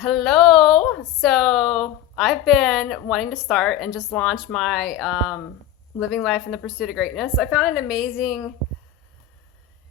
Hello. So I've been wanting to start and just launch my Living Life in the Pursuit of Greatness. I found an amazing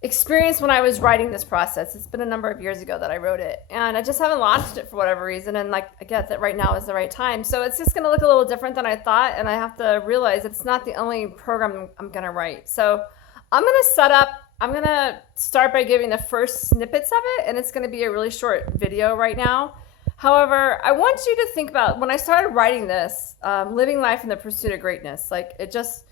experience when I was writing this process. It's been a number of years ago that I wrote it, and I just haven't launched it for whatever reason. And like, I get that right now is the right time. So it's just going to look a little different than I thought, and I have to realize it's not the only program I'm going to write. So I'm going to set up. I'm going to start by giving the first snippets of it, and it's going to be a really short video right now. However, I want you to think about when I started writing this, living life in the pursuit of greatness. Like it just,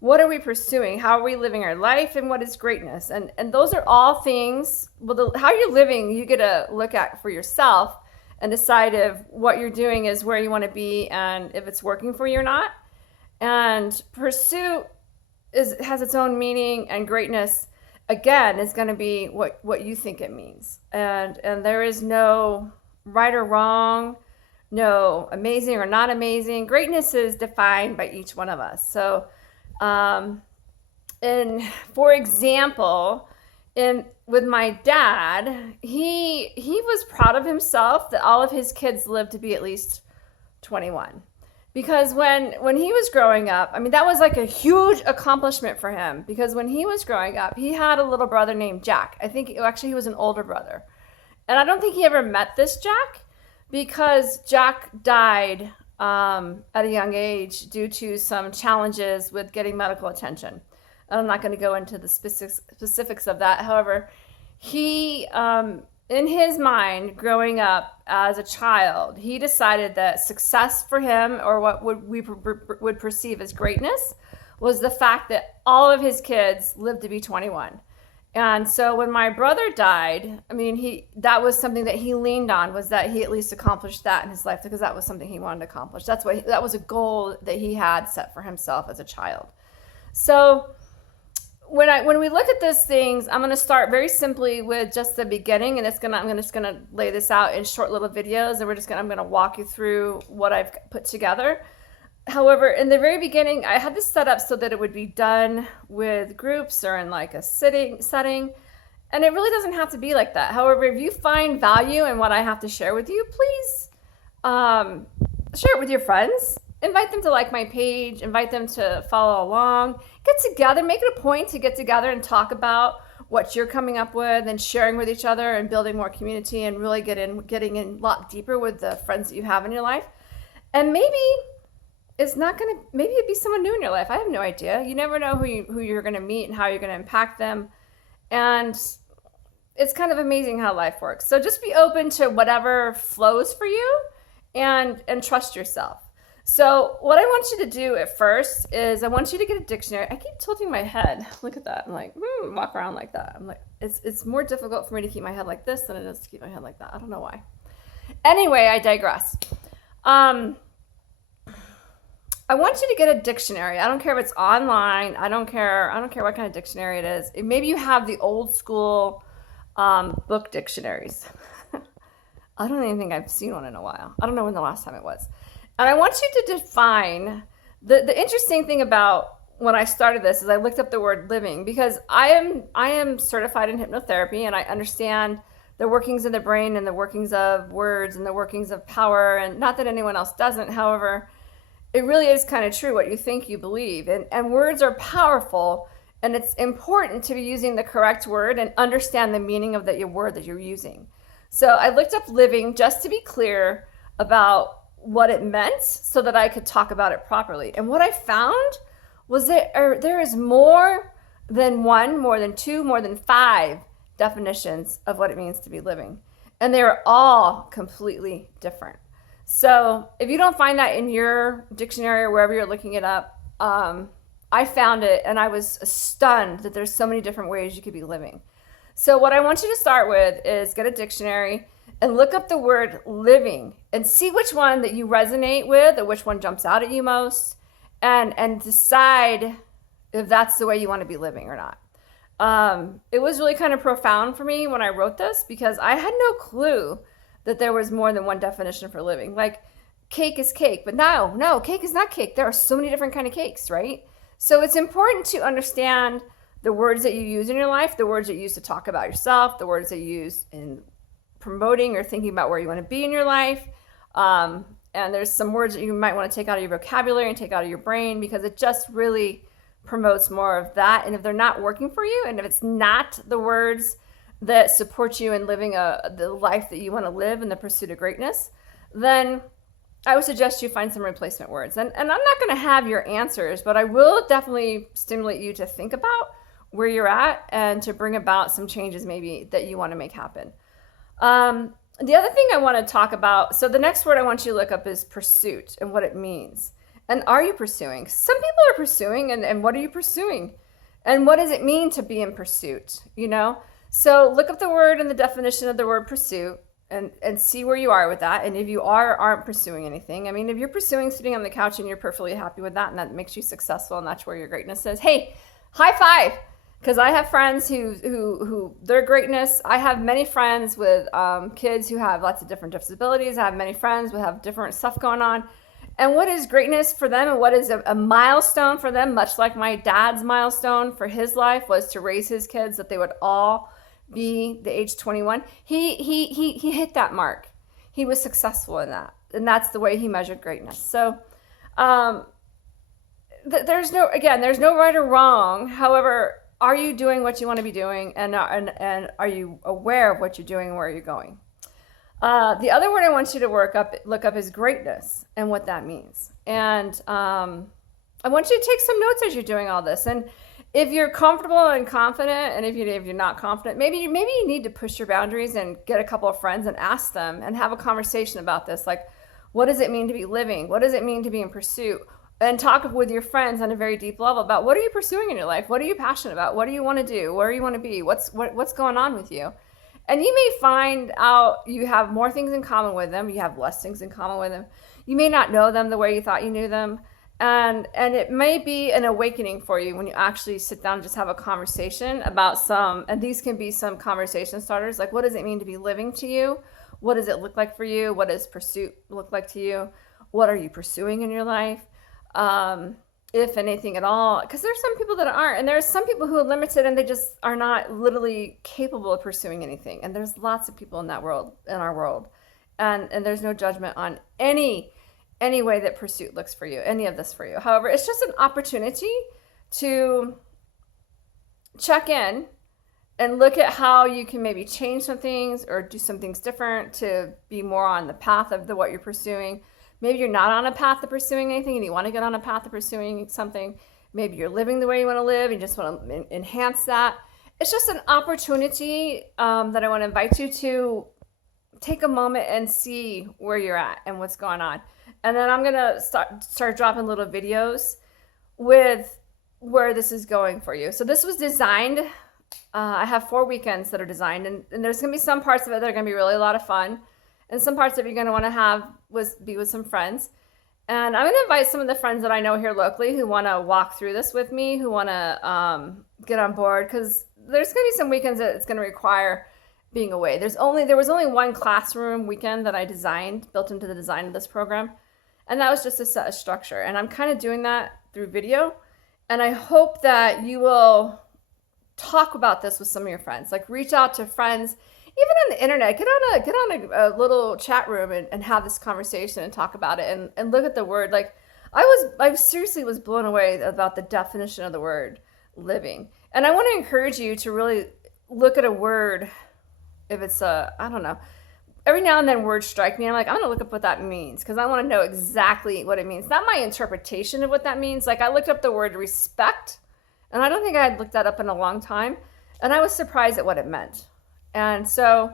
what are we pursuing? How are we living our life, and what is greatness? And those are all things. Well, how you're living, you get to look at for yourself and decide if what you're doing is where you want to be and if it's working for you or not. And pursuit has its own meaning, and greatness again is going to be what you think it means. And there is no right or wrong, no amazing or not amazing. Greatness is defined by each one of us. So, and for example, in with my dad, he was proud of himself that all of his kids lived to be at least 21. Because when he was growing up, I mean, that was like a huge accomplishment for him. Because when he was growing up, he had a little brother named Jack. I think actually he was an older brother. And I don't think he ever met this Jack, because Jack died at a young age due to some challenges with getting medical attention. And I'm not going to go into the specifics of that. However, he, in his mind, growing up as a child, he decided that success for him, or what we would perceive as greatness, was the fact that all of his kids lived to be 21. And so when my brother died, I mean, that was something that he leaned on, was that he at least accomplished that in his life, because that was something he wanted to accomplish. That was a goal that he had set for himself as a child. So when we look at these things, I'm going to start very simply with just the beginning, and I'm just going to lay this out in short little videos, and I'm going to walk you through what I've put together. However, in the very beginning, I had this set up so that it would be done with groups or in like a setting. And it really doesn't have to be like that. However, if you find value in what I have to share with you, please share it with your friends. Invite them to like my page. Invite them to follow along. Get together. Make it a point to get together and talk about what you're coming up with, and sharing with each other, and building more community, and really getting in a lot deeper with the friends that you have in your life. And maybe it'd be someone new in your life. I have no idea. You never know who you're going to meet and how you're going to impact them. And it's kind of amazing how life works. So just be open to whatever flows for you, and trust yourself. So what I want you to do at first is I want you to get a dictionary. I keep tilting my head. Look at that. I'm like, walk around like that. I'm like, it's more difficult for me to keep my head like this than it is to keep my head like that. I don't know why. Anyway, I digress. I want you to get a dictionary. I don't care if it's online. I don't care what kind of dictionary it is. Maybe you have the old school book dictionaries. I don't even think I've seen one in a while. I don't know when the last time it was. And I want you to define the interesting thing about when I started this is I looked up the word living, because I am certified in hypnotherapy, and I understand the workings of the brain, and the workings of words, and the workings of power, and not that anyone else doesn't. However, it really is kind of true. What you think, you believe. And words are powerful, and it's important to be using the correct word and understand the meaning of the word that you're using. So I looked up living just to be clear about what it meant so that I could talk about it properly. And what I found was that there is more than one, more than two, more than five definitions of what it means to be living. And they're all completely different. So if you don't find that in your dictionary or wherever you're looking it up, I found it, and I was stunned that there's so many different ways you could be living. So what I want you to start with is get a dictionary and look up the word living, and see which one that you resonate with, or which one jumps out at you most, and decide if that's the way you want to be living or not. It was really kind of profound for me when I wrote this, because I had no clue that there was more than one definition for living. Like, cake is cake, but no, cake is not cake. There are so many different kind of cakes, right? So it's important to understand the words that you use in your life, the words that you use to talk about yourself, the words that you use in promoting or thinking about where you want to be in your life. And there's some words that you might want to take out of your vocabulary and take out of your brain, because it just really promotes more of that. And if they're not working for you, and if it's not the words that support you in living the life that you want to live in the pursuit of greatness, then I would suggest you find some replacement words. And I'm not going to have your answers, but I will definitely stimulate you to think about where you're at and to bring about some changes maybe that you want to make happen. The other thing I want to talk about, so the next word I want you to look up is pursuit and what it means. And are you pursuing? Some people are pursuing, and what are you pursuing? And what does it mean to be in pursuit, you know? So look up the word and the definition of the word pursuit and see where you are with that. And if you aren't pursuing anything, I mean, if you're pursuing sitting on the couch and you're perfectly happy with that and that makes you successful and that's where your greatness is, hey, high five. Because I have friends who their greatness, I have many friends with kids who have lots of different disabilities. I have many friends who have different stuff going on. And what is greatness for them and what is a milestone for them, much like my dad's milestone for his life was to raise his kids, that they would all be the age 21. He hit that mark. He was successful in that. And that's the way he measured greatness. So there's no right or wrong. However, are you doing what you want to be doing, and are you aware of what you're doing and where you're going? The other word I want you to look up is greatness and what that means. And I want you to take some notes as you're doing all this. And if you're comfortable and confident, and if you're not confident, maybe you need to push your boundaries and get a couple of friends and ask them and have a conversation about this. Like, what does it mean to be living? What does it mean to be in pursuit? And talk with your friends on a very deep level about what are you pursuing in your life? What are you passionate about? What do you want to do? Where do you want to be? What's going on with you? And you may find out you have more things in common with them. You have less things in common with them. You may not know them the way you thought you knew them. And it may be an awakening for you when you actually sit down and just have a conversation about and these can be some conversation starters, like what does it mean to be living to you? What does it look like for you? What does pursuit look like to you? What are you pursuing in your life? If anything at all, because there's some people that aren't, and there's some people who are limited and they just are not literally capable of pursuing anything. And there's lots of people in our world, and there's no judgment on any way that pursuit looks for you, any of this for you. However, it's just an opportunity to check in and look at how you can maybe change some things or do some things different to be more on the path of what you're pursuing. Maybe you're not on a path of pursuing anything and you want to get on a path of pursuing something. Maybe you're living the way you want to live and you just want to enhance that. It's just an opportunity that I want to invite you to take a moment and see where you're at and what's going on. And then I'm going to start dropping little videos with where this is going for you. So this was designed. I have 4 weekends that are designed, and there's going to be some parts of it that are going to be really a lot of fun. And some parts of it you're going to want to be with some friends. And I'm going to invite some of the friends that I know here locally who want to walk through this with me, who want to get on board, because there's going to be some weekends that it's going to require being away. There was only one classroom weekend that I built into the design of this program. And that was just to set a structure. And I'm kind of doing that through video. And I hope that you will talk about this with some of your friends. Like reach out to friends, even on the internet, get on a little chat room and have this conversation and talk about it and look at the word. Like I seriously was blown away about the definition of the word living. And I want to encourage you to really look at a word. If it's I don't know, every now and then words strike me. I'm like, I'm going to look up what that means because I want to know exactly what it means. Not my interpretation of what that means. Like I looked up the word respect, and I don't think I had looked that up in a long time. And I was surprised at what it meant. And so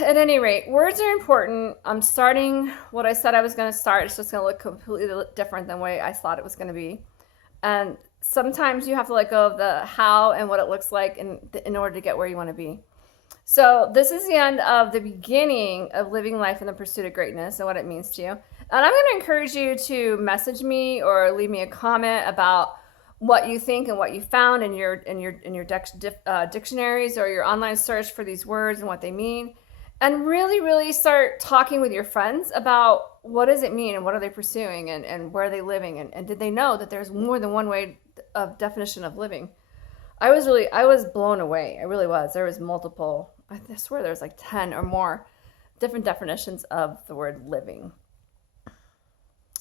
at any rate, words are important. I'm starting what I said I was going to start. It's just going to look completely different than the way I thought it was going to be. And sometimes you have to let go of the how and what it looks like in order to get where you want to be. So this is the end of the beginning of living life in the pursuit of greatness and what it means to you. And I'm going to encourage you to message me or leave me a comment about what you think and what you found in your dictionaries or your online search for these words and what they mean. And really, really start talking with your friends about what does it mean and what are they pursuing and where are they living and did they know that there's more than one way of definition of living. I was blown away. I really was. There was multiple I swear there's like 10 or more different definitions of the word living.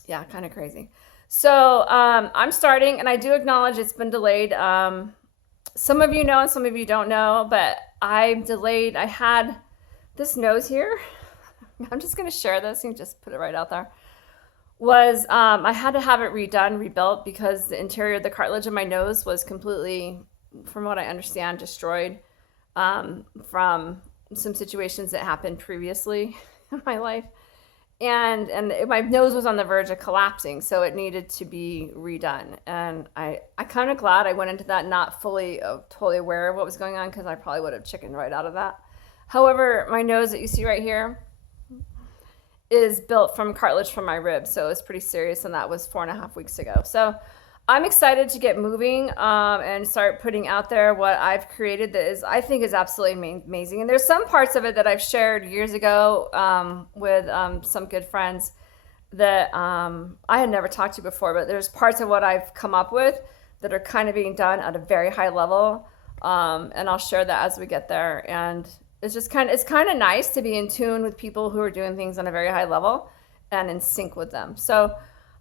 Yeah, kind of crazy. So I'm starting, and I do acknowledge it's been delayed. Some of you know, and some of you don't know, but I'm delayed. I had this nose here. I'm just going to share this and just put it right out there. I had to have it redone, rebuilt, because the interior, the cartilage of my nose was completely, from what I understand, destroyed from some situations that happened previously in my life. And my nose was on the verge of collapsing, so it needed to be redone. And I kind of glad I went into that not fully totally aware of what was going on, because I probably would have chickened right out of that. However, my nose that you see right here is built from cartilage from my ribs, so it's pretty serious, and that was 4.5 weeks ago. So I'm excited to get moving and start putting out there what I've created that I think is absolutely amazing. And there's some parts of it that I've shared years ago with some good friends that I had never talked to before, but there's parts of what I've come up with that are kind of being done at a very high level, and I'll share that as we get there. And it's kind of nice to be in tune with people who are doing things on a very high level and in sync with them. So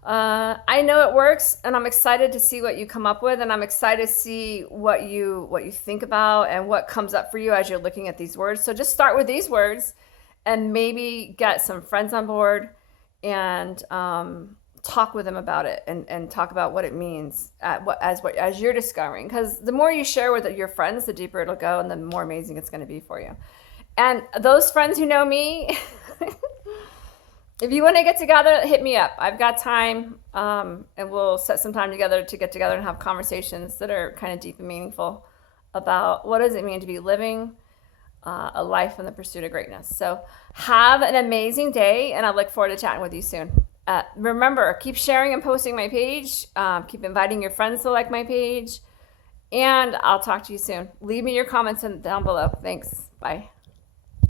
I know it works, and I'm excited to see what you come up with, and I'm excited to see what you think about and what comes up for you as you're looking at these words. So just start with these words and maybe get some friends on board and talk with them about it, and talk about what it means as you're discovering. Because the more you share with your friends, the deeper it'll go, and the more amazing it's going to be for you. And those friends who know me, if you want to get together, hit me up. I've got time, and we'll set some time together to get together and have conversations that are kind of deep and meaningful about what does it mean to be living a life in the pursuit of greatness. So have an amazing day, and I look forward to chatting with you soon. Remember, keep sharing and posting my page. Keep inviting your friends to like my page, and I'll talk to you soon. Leave me your comments down below. Thanks. Bye.